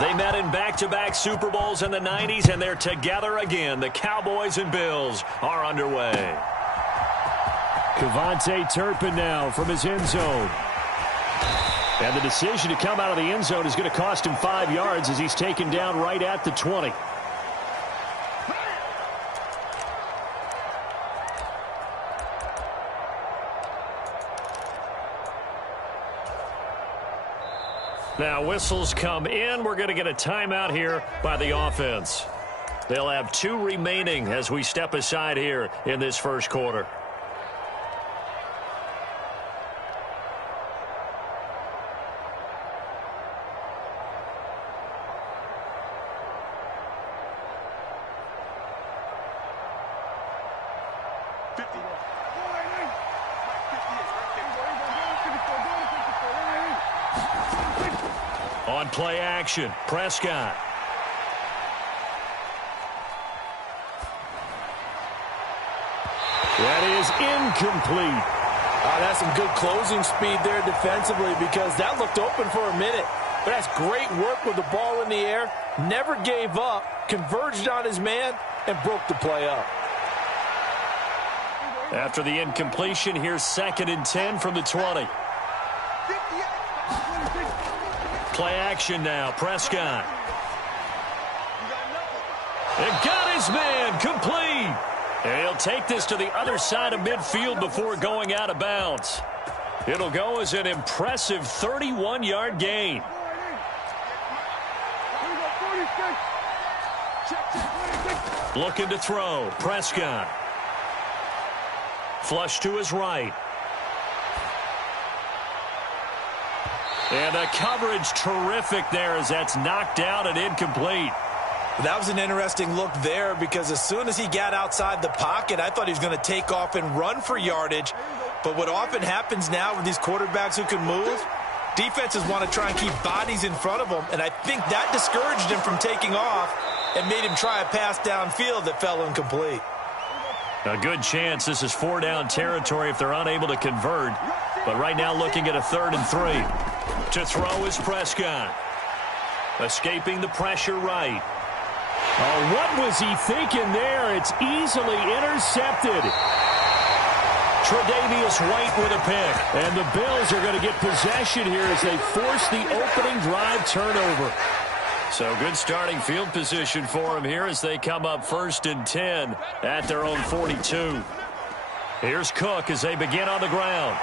They met in back-to-back Super Bowls in the 90s, and they're together again. The Cowboys and Bills are underway. Kevontae Turpin now from his end zone. And the decision to come out of the end zone is going to cost him 5 yards as he's taken down right at the 20. Now whistles come in. We're going to get a timeout here by the offense. They'll have 2 remaining as we step aside here in this first quarter. On play action, Prescott. That is incomplete. That's some good closing speed there defensively because that looked open for a minute. But that's great work with the ball in the air. Never gave up, converged on his man, and broke the play up. After the incompletion, here's 2nd and 10 from the 20. Play action now, Prescott. And got his man, complete. And he'll take this to the other side of midfield before going out of bounds. It'll go as an impressive 31-yard gain. Looking to throw, Prescott. Flush to his right. And the coverage terrific there as that's knocked out and incomplete. That was an interesting look there because as soon as he got outside the pocket, I thought he was going to take off and run for yardage. But what often happens now with these quarterbacks who can move, defenses want to try and keep bodies in front of them. And I think that discouraged him from taking off and made him try a pass downfield that fell incomplete. A good chance this is 4-down territory if they're unable to convert. But right now looking at a 3rd and 3. To throw is Prescott. Escaping the pressure right. Oh, what was he thinking there? It's easily intercepted. Tre'Davious White with a pick. And the Bills are going to get possession here as they force the opening drive turnover. So good starting field position for them here as they come up 1st and 10 at their own 42. Here's Cook as they begin on the ground.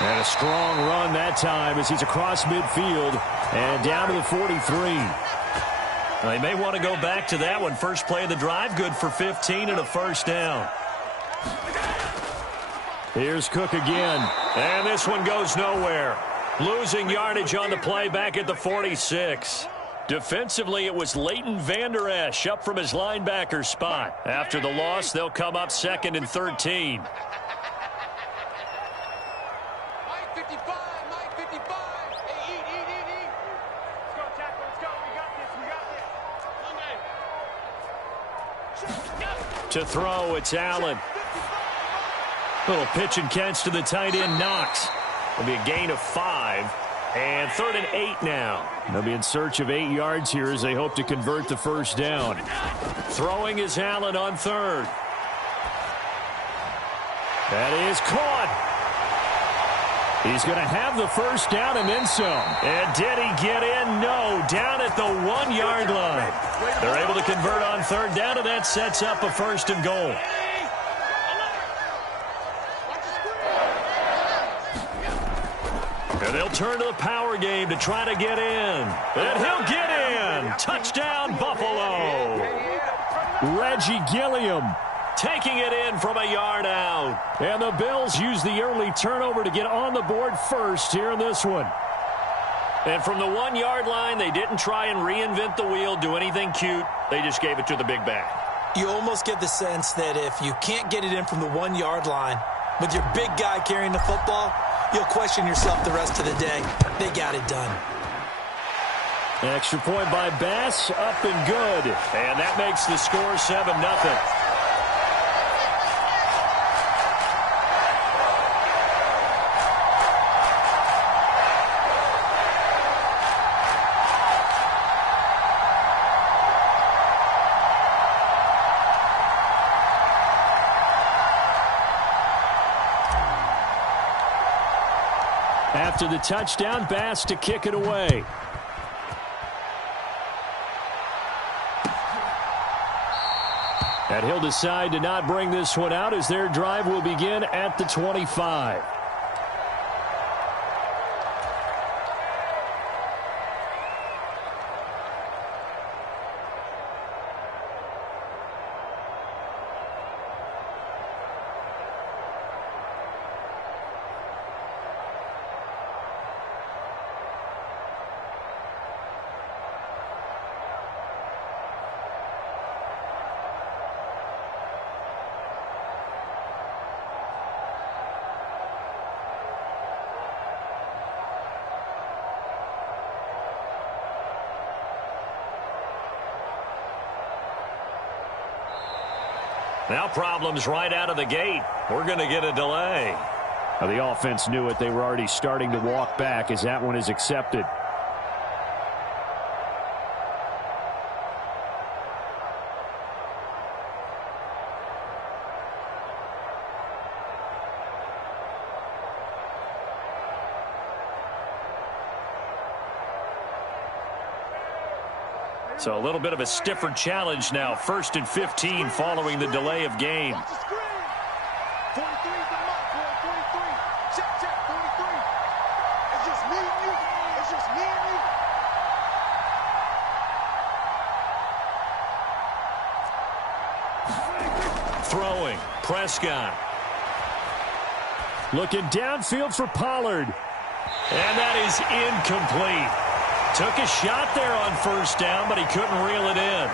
And a strong run that time as he's across midfield and down to the 43. They may want to go back to that one. First play of the drive, good for 15 and a 1st down. Here's Cook again. And this one goes nowhere. Losing yardage on the play back at the 46. Defensively, it was Leighton Vander Esch up from his linebacker spot. After the loss, they'll come up 2nd and 13. To throw, it's Allen. Little pitch and catch to the tight end, Knox. It'll be a gain of 5. And 3rd and 8 now. They'll be in search of 8 yards here as they hope to convert the 1st down. Throwing is Allen on 3rd. That is caught. He's going to have the 1st down and then some. And did he get in? No. Down at the 1-yard line. They're able to convert on 3rd down, and that sets up a 1st and goal. And they'll turn to the power game to try to get in. And he'll get in. Touchdown, Buffalo. Reggie Gilliam taking it in from a yard out. And the Bills use the early turnover to get on the board first here in this one. And from the 1-yard line, they didn't try and reinvent the wheel, do anything cute. They just gave it to the big back. You almost get the sense that if you can't get it in from the 1-yard line with your big guy carrying the football, you'll question yourself the rest of the day. They got it done. An extra point by Bass, up and good. And that makes the score 7-0. After the touchdown, Bass to kick it away. And he'll decide to not bring this one out as their drive will begin at the 25. Now problems right out of the gate. We're going to get a delay. Now the offense knew it. They were already starting to walk back as that one is accepted. So a little bit of a stiffer challenge now. 1st and 15 following the delay of game. Throwing, Prescott. Looking downfield for Pollard. And that is incomplete. Took a shot there on 1st down, but he couldn't reel it in.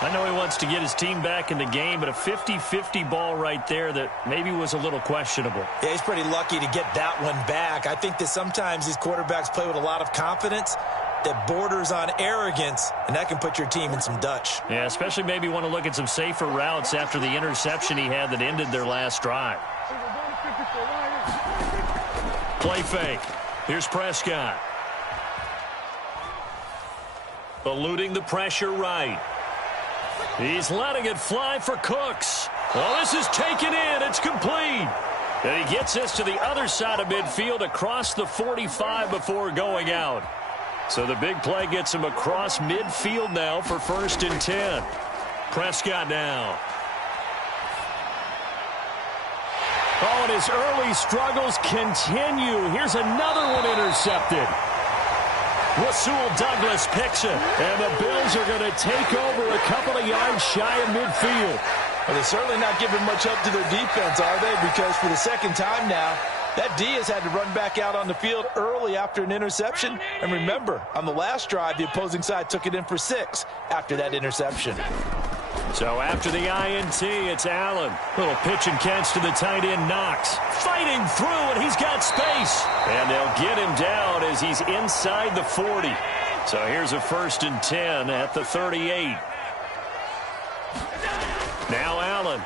I know he wants to get his team back in the game, but a 50-50 ball right there that maybe was a little questionable. Yeah, he's pretty lucky to get that one back. I think that sometimes these quarterbacks play with a lot of confidence that borders on arrogance, and that can put your team in some Dutch. Yeah, especially maybe want to look at some safer routes after the interception he had that ended their last drive. Play fake. Here's Prescott. Eluding the pressure right. He's letting it fly for Cooks. Well, this is taken in. It's complete. And he gets us to the other side of midfield across the 45 before going out. So the big play gets him across midfield now for 1st and 10. Prescott now. Oh, and his early struggles continue. Here's another one intercepted. Rasul Douglas picks it. And the Bills are going to take over a couple of yards shy of midfield. Well, they're certainly not giving much help to their defense, are they? Because for the 2nd time now, that D has had to run back out on the field early after an interception. And remember, on the last drive, the opposing side took it in for 6 after that interception. So after the INT, it's Allen. Little pitch and catch to the tight end, Knox. Fighting through, and he's got space. And they'll get him down as he's inside the 40. So here's a 1st and 10 at the 38. Now Allen.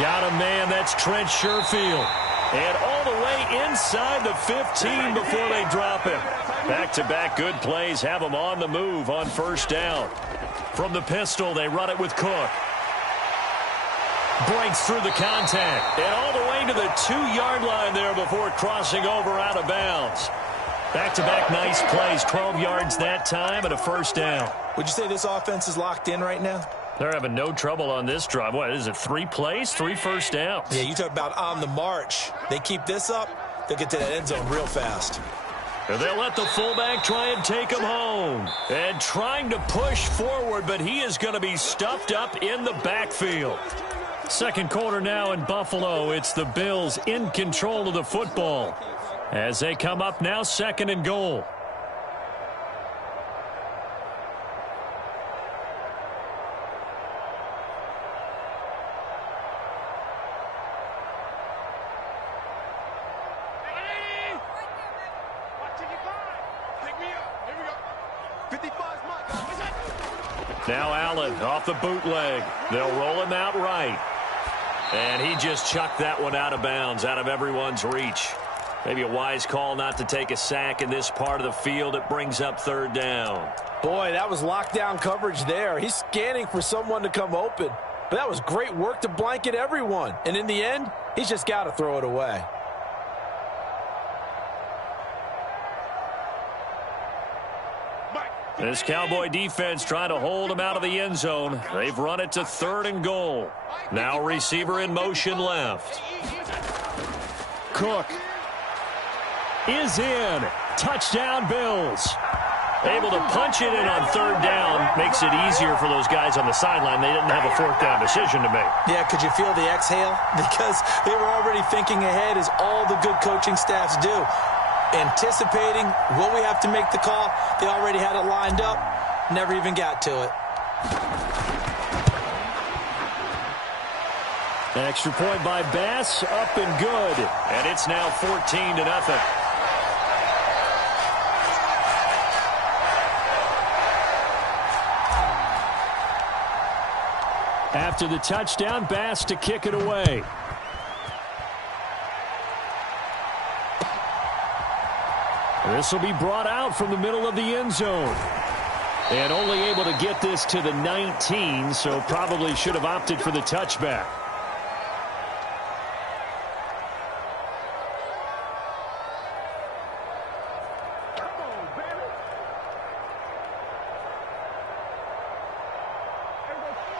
Got a man, that's Trent Sherfield. And all the way inside the 15 before they drop him. Back-to-back good plays have them on the move on 1st down. From the pistol, they run it with Cook. Breaks through the contact. And all the way to the 2-yard line there before crossing over out of bounds. Back-to-back nice plays, 12 yards that time and a 1st down. Would you say this offense is locked in right now? They're having no trouble on this drive. What is it, 3 plays, 3 1st downs? Yeah, you talk about on the march. They keep this up, they'll get to that end zone real fast. And they'll let the fullback try and take him home. And trying to push forward, but he is going to be stuffed up in the backfield. 2nd quarter now in Buffalo. It's the Bills in control of the football as they come up now 2nd and goal. Now Allen off the bootleg. They'll roll him out right. And he just chucked that one out of bounds, out of everyone's reach. Maybe a wise call not to take a sack in this part of the field. It brings up 3rd down. Boy, that was lockdown coverage there. He's scanning for someone to come open. But that was great work to blanket everyone. And in the end, he's just got to throw it away. This Cowboy defense trying to hold him out of the end zone. They've run it to 3rd and goal. Now receiver in motion left. Cook is in. Touchdown, Bills. Able to punch it in on 3rd down. Makes it easier for those guys on the sideline. They didn't have a 4th down decision to make. Yeah, could you feel the exhale? Because they were already thinking ahead, as all the good coaching staffs do. Anticipating, will we have to make the call? They already had it lined up. Never even got to it. Extra point by Bass, up and good. And it's now 14-0. After the touchdown, Bass to kick it away. This will be brought out from the middle of the end zone. And only able to get this to the 19, so probably should have opted for the touchback.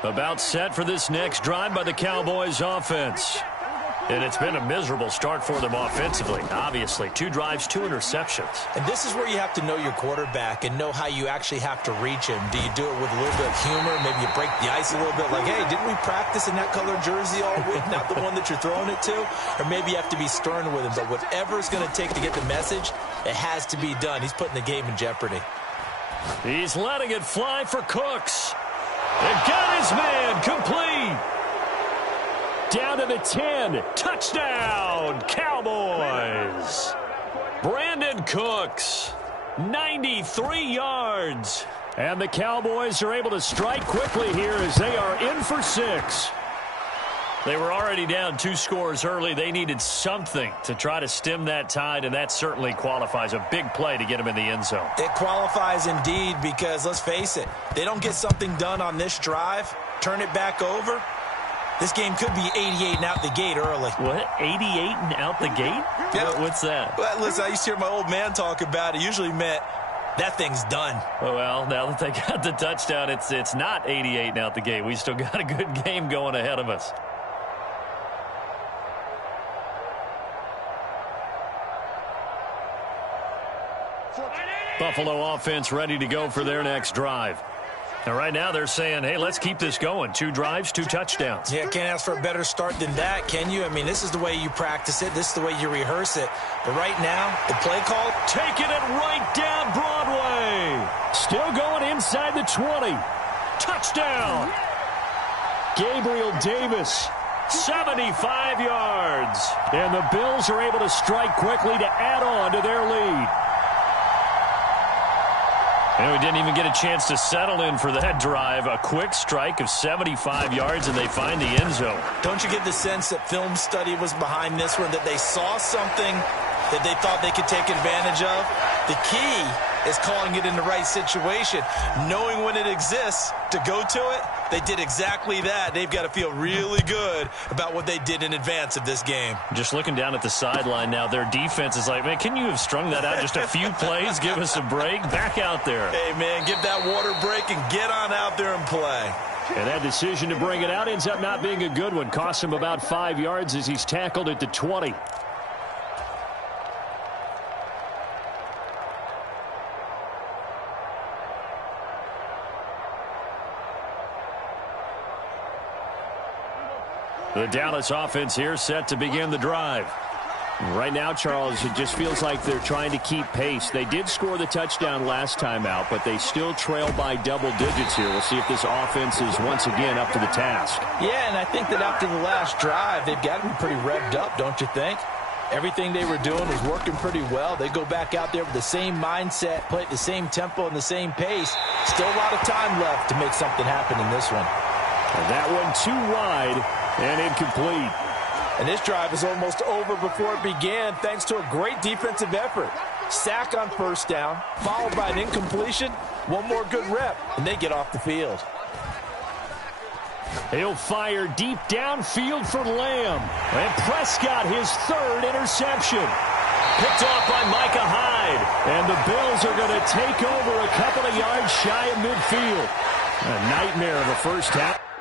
About set for this next drive by the Cowboys offense. And it's been a miserable start for them offensively. Obviously, 2 drives, 2 interceptions. And this is where you have to know your quarterback and know how you actually have to reach him. Do you do it with a little bit of humor? Maybe you break the ice a little bit like, hey, didn't we practice in that color jersey all week? Not the one that you're throwing it to? Or maybe you have to be stern with him. But whatever it's going to take to get the message, it has to be done. He's putting the game in jeopardy. He's letting it fly for Cooks. And got his man complete. Down to the 10. Touchdown, Cowboys. Brandon Cooks, 93 yards. And the Cowboys are able to strike quickly here as they are in for 6. They were already down 2 scores early. They needed something to try to stem that tide, and that certainly qualifies. A big play to get them in the end zone. It qualifies indeed because, let's face it, they don't get something done on this drive, turn it back over, this game could be 88 and out the gate early. What? 88 and out the gate? Yeah. What's that? Well, listen, I used to hear my old man talk about it. Usually meant that thing's done. Well, now that they got the touchdown, it's not 88 and out the gate. We still got a good game going ahead of us. Buffalo offense ready to go for their next drive. And right now they're saying, hey, let's keep this going. 2 drives, 2 touchdowns. Yeah, can't ask for a better start than that, can you? I mean, this is the way you practice it. This is the way you rehearse it. But right now, the play call, taking it right down Broadway. Still going inside the 20. Touchdown. Gabriel Davis. 75 yards. And the Bills are able to strike quickly to add on to their lead. And we didn't even get a chance to settle in for that drive. A quick strike of 75 yards, and they find the end zone. Don't you get the sense that film study was behind this one, that they saw something that they thought they could take advantage of? The key is calling it in the right situation, knowing when it exists to go to it. They did exactly that. They've got to feel really good about what they did in advance of this game. Just looking down at the sideline now, their defense is like, man, can you have strung that out just a few plays? Give us a break. Back out there. Hey, man, give that water break and get on out there and play. And that decision to bring it out ends up not being a good one. Cost him about 5 yards as he's tackled at the 20. The Dallas offense here set to begin the drive. Right now, Charles, it just feels like they're trying to keep pace. They did score the touchdown last time out, but they still trail by double digits here. We'll see if this offense is once again up to the task. Yeah, and I think that after the last drive, they've got to be pretty revved up, don't you think? Everything they were doing was working pretty well. They go back out there with the same mindset, play at the same tempo and the same pace. Still a lot of time left to make something happen in this one. And that one too wide and incomplete. And this drive is almost over before it began thanks to a great defensive effort. Sack on first down, followed by an incompletion. One more good rep, and they get off the field. He'll fire deep downfield for Lamb. And Prescott, his third interception. Picked off by Micah Hyde. And the Bills are going to take over a couple of yards shy of midfield. A nightmare of a first half.